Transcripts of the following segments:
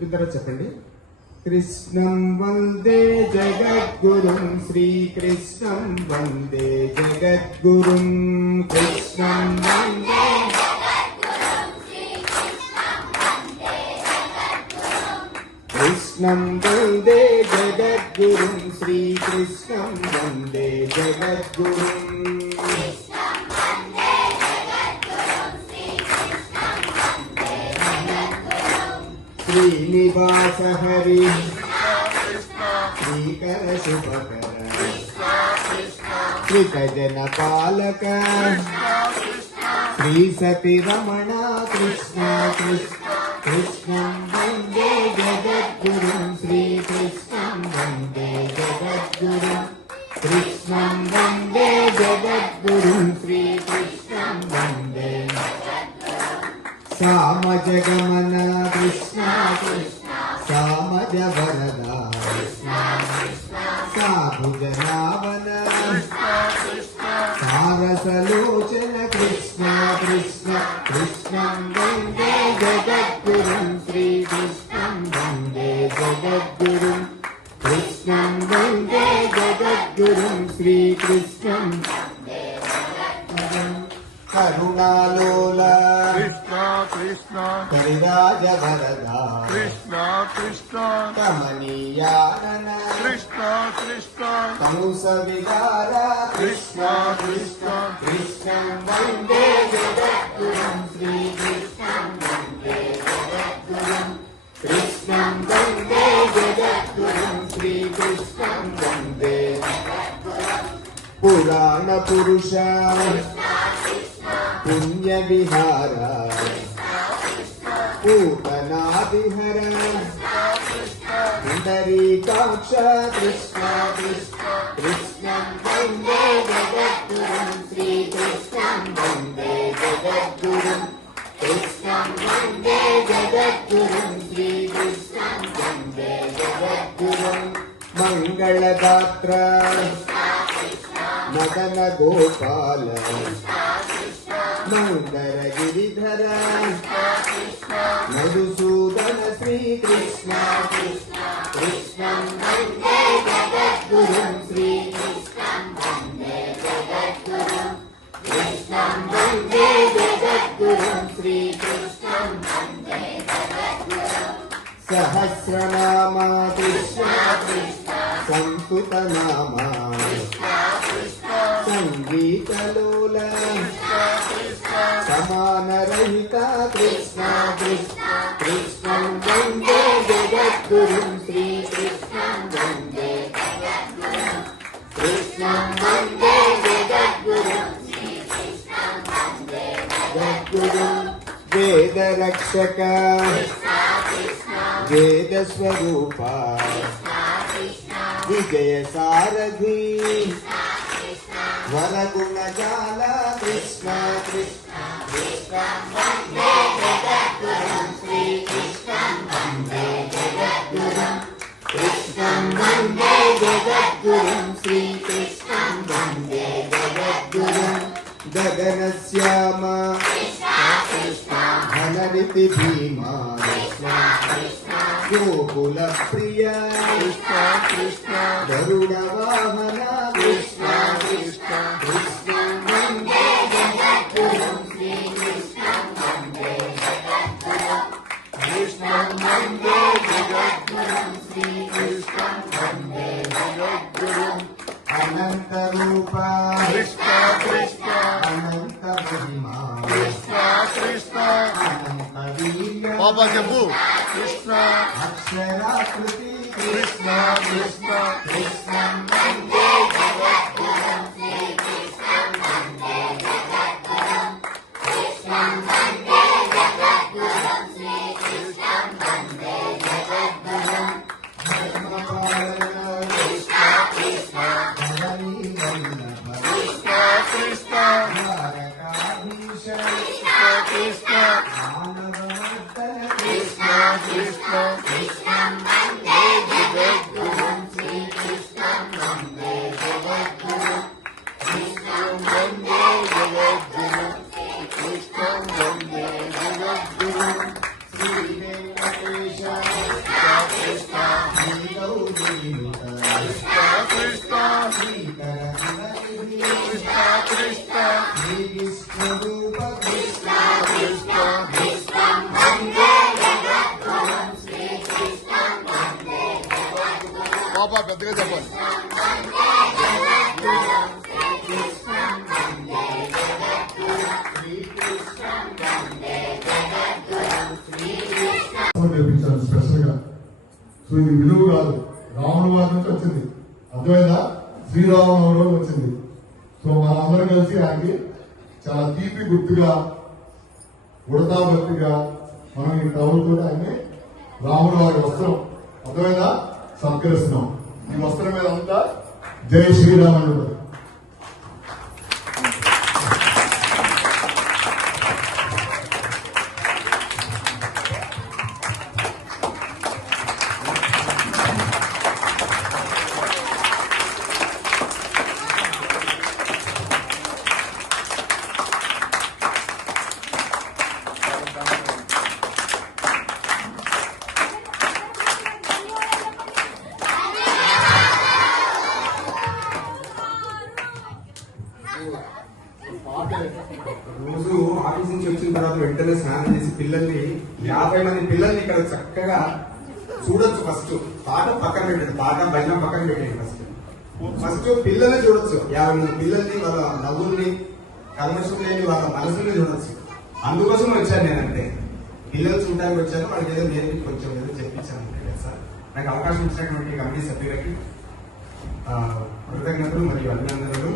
చెప్పిన తర్వాత చెప్పండి. కృష్ణం వందే జగద్గురుం శ్రీకృష్ణం వందే జగద్గురుం కృష్ణం వందే కృష్ణం వందే జగద్గురుం శ్రీకృష్ణం వందే జగద్గురుం శ్రీనివాస హరి శ్రీకర శుభకర శ్రీకజన పాలక శ్రీ సతి రమణ కృష్ణ కృష్ణ కృష్ణం వందే జగద్గురుం శ్రీకృష్ణం వందే జగద్గురుం కృష్ణం వందే జగద్గురుం శ్రీకృష్ణం వందే సామజగమన కృష్ణ కృష్ణ సామజ వరద కృష్ణ సాభుజనావన సారసలోచన కృష్ణ కృష్ణ కృష్ణం వందే జగద్గురుం శ్రీకృష్ణం వందే జగద్గురుం కృష్ణం వందే జగద్గురుం శ్రీకృష్ణం కరుణాలోల కృష్ణ కృష్ణ హరిరాజ వరద కృష్ణ కృష్ణ కమనీయానన కృష్ణ కృష్ణ కంస విహార కృష్ణ కృష్ణ కృష్ణం వందే జగద్గురుం శ్రీకృష్ణం వందే జగద్గురుం కృష్ణం వందే జగద్గురుం శ్రీకృష్ణం వందే పురాణ పురుష పుణ్య విహార పూతనాదిహర పుండరీకాక్ష కృష్ణ కృష్ణ కృష్ణం వందే జగద్గురుం శ్రీకృష్ణం వందే జగద్గురుం కృష్ణం వందే జగద్గురుం శ్రీకృష్ణం వందే జగద్గురుం మంగళదాత్ర మదన గోపాల మందర గిరిధర మధుసూదన శ్రీకృష్ణ కృష్ణ కృష్ణం వందే జగద్గురుం శ్రీకృష్ణం వందే జగద్గురుం కృష్ణం వందే జగద్గురుం శ్రీకృష్ణం వందే జగద్గురుం సహస్రనామ కృష్ణ కృష్ణ సంస్కృత నామ సంగీతలోల సమానరహిత కృష్ణ కృష్ణ కృష్ణం వందే జగద్గురుం శ్రీకృష్ణం వందే జగద్గురుం కృష్ణం వందే జగద్గురుం శ్రీకృష్ణం వందే జగద్గురుం వేదరక్షక వేద స్వరూప విజయ సారథి వరగుణజాల కృష్ణ కృష్ణ కృష్ణం వందే జగద్గురుం శ్రీకృష్ణం వందే జగద్గురుం కృష్ణం వందే జగద్గురుం శ్రీకృష్ణం వందే జగద్గురుం గగనశ్యామ ధనరితి భీమా గోకుల ప్రియ కృష్ణ కృష్ణ గరుడ వాహన కృష్ణ కృష్ణ కృష్ణం వందే జగద్గురుం శ్రీకృష్ణం వందే జగద్గురుం కృష్ణం వందే జగద్గురుం శ్రీకృష్ణం వందే జగద్గురుం అనంత రూప కృష్ణ కృష్ణ అనంత మహిమా కృష్ణ కృష్ణ అనంత వీర్య పాపా చెప్పు కృష్ణ అక్షరాకృతి కృష్ణ కృష్ణ కృష్ణం వందే జగద్గురుం శ్రీకృష్ణం వందే జగద్గురుం కృష్ణం వందే జగద్గురుం శ్రీకృష్ణం వందే జగద్గురుం ధర్మపాలన కృష్ణ కృష్ణ ధరణి వల్లభ కృష్ణ కృష్ణ ద్వారకాధీశ కృష్ణ మానవవర్ధన కృష్ణ కృష్ణ కృష్ణం వందే జగద్గురుం శ్రీకృష్ణం కృష్ణ కృష్ణ శ్రీకృష్ణ రూప కృష్ణ పాప పెద్దగా చెప్పాలి. నేర్పించాను స్పెషల్ గా. సో ఇది విలువ కాదు, రాముడు వారి నుంచి వచ్చింది. అర్థమైందా? శ్రీరామనవమి వచ్చింది. సో మనందరం కలిసి ఆయనకి చాలా తీపి గుర్తుగా, ఉడతా భక్తిగా మనం ఈ టవల్తో ఆయన్ని రాముడు వారి వస్త్రం, అర్థమైందా, సత్కరిస్తున్నాం. ఈ వస్త్రం మీద అంతా జై శ్రీరామ్ అని ఉంటుంది. రోజు ఆఫీస్ నుంచి వచ్చిన తర్వాత వెంటనే స్నానం చేసి పిల్లల్ని 50 మంది పిల్లల్ని ఇక్కడ చక్కగా చూడొచ్చు. ఫస్ట్ పాట పక్కన పెట్టండి, పాట భజన పక్కన పెట్టండి. ఫస్ట్ పిల్లల్ని చూడొచ్చు. 50 మంది పిల్లల్ని, వాళ్ళ నవ్వుల్ని, కల్మషం లేని వాళ్ళ మనసుల్ని చూడొచ్చు. అందుకోసం వచ్చాను నేనంటే. పిల్లలు చూడడానికి వచ్చాను, వాళ్ళకి ఏదో నేర్పి కొంచెం ఏదో చెప్పించాను సార్. నాకు అవకాశం ఇచ్చినటువంటి కమిటీ సభ్యులకి కృతజ్ఞతలు మరియు అభినందనలు.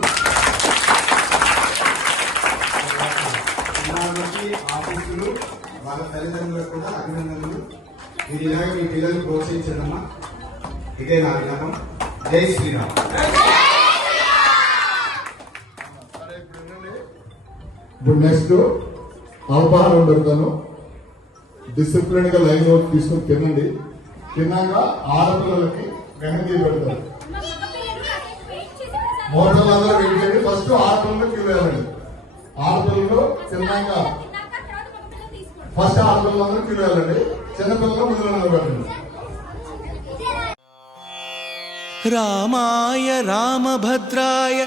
ఆఫీసులు, వాళ్ళ తల్లిదండ్రులకు కూడా అభినందనలు. మీరు ఇలాగే మీ పిల్లల్ని ప్రోత్సహించడమ్మా, ఇదే నా విన్నపం. జై శ్రీరామ్. ఇప్పుడు నెక్స్ట్ అల్పాహారం పెడతాను. డిసిప్లిన్ గా లైన్ అవుట్ తీసుకొని తినండి. తిన్నాక ఆడపిల్లలకి మెహందీ పెడతారు. మోటార్లందరూ వెయిట్ చేయండి. ఫస్ట్ ఆడపిల్లలు క్యూ వెళ్ళండి. ఆడపిల్లలు తిన్నాక ఫస్ట్ ఆడపిల్లలందరూ క్యూ వెళ్ళండి. చిన్నపిల్లలు ముందు నిలబడండి. రామాయ రామభద్రాయ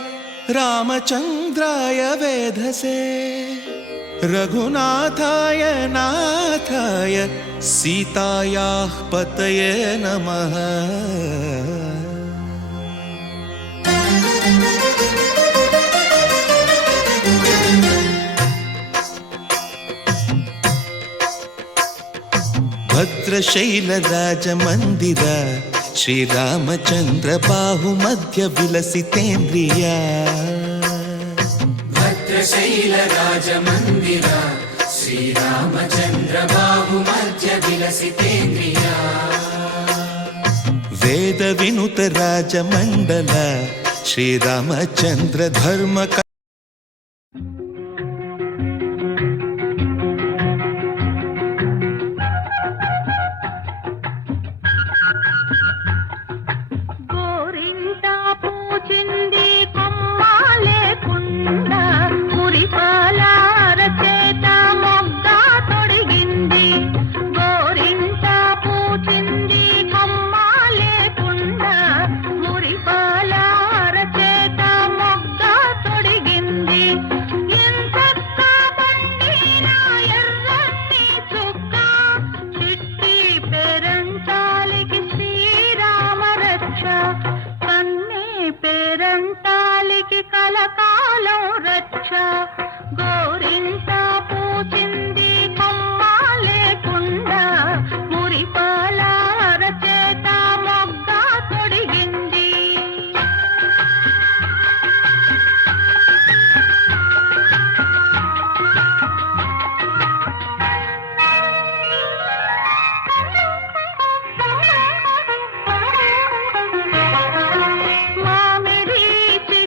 రామచంద్రాయ వేధసే రఘునాథాయ నాథాయ సీతాయాః పతయే నమః. భద్రశైలరాజమందిర శ్రీరామచంద్ర బాహుమధ్య విలసితేంద్రియా. భద్రశైలరాజమందిర శ్రీరామచంద్ర బాహుమధ్య విలసితేంద్రియా. వేద వినుత రాజమండల శ్రీరామచంద్ర ధర్మ పేరంటాలికి కలకాలం రక్ష.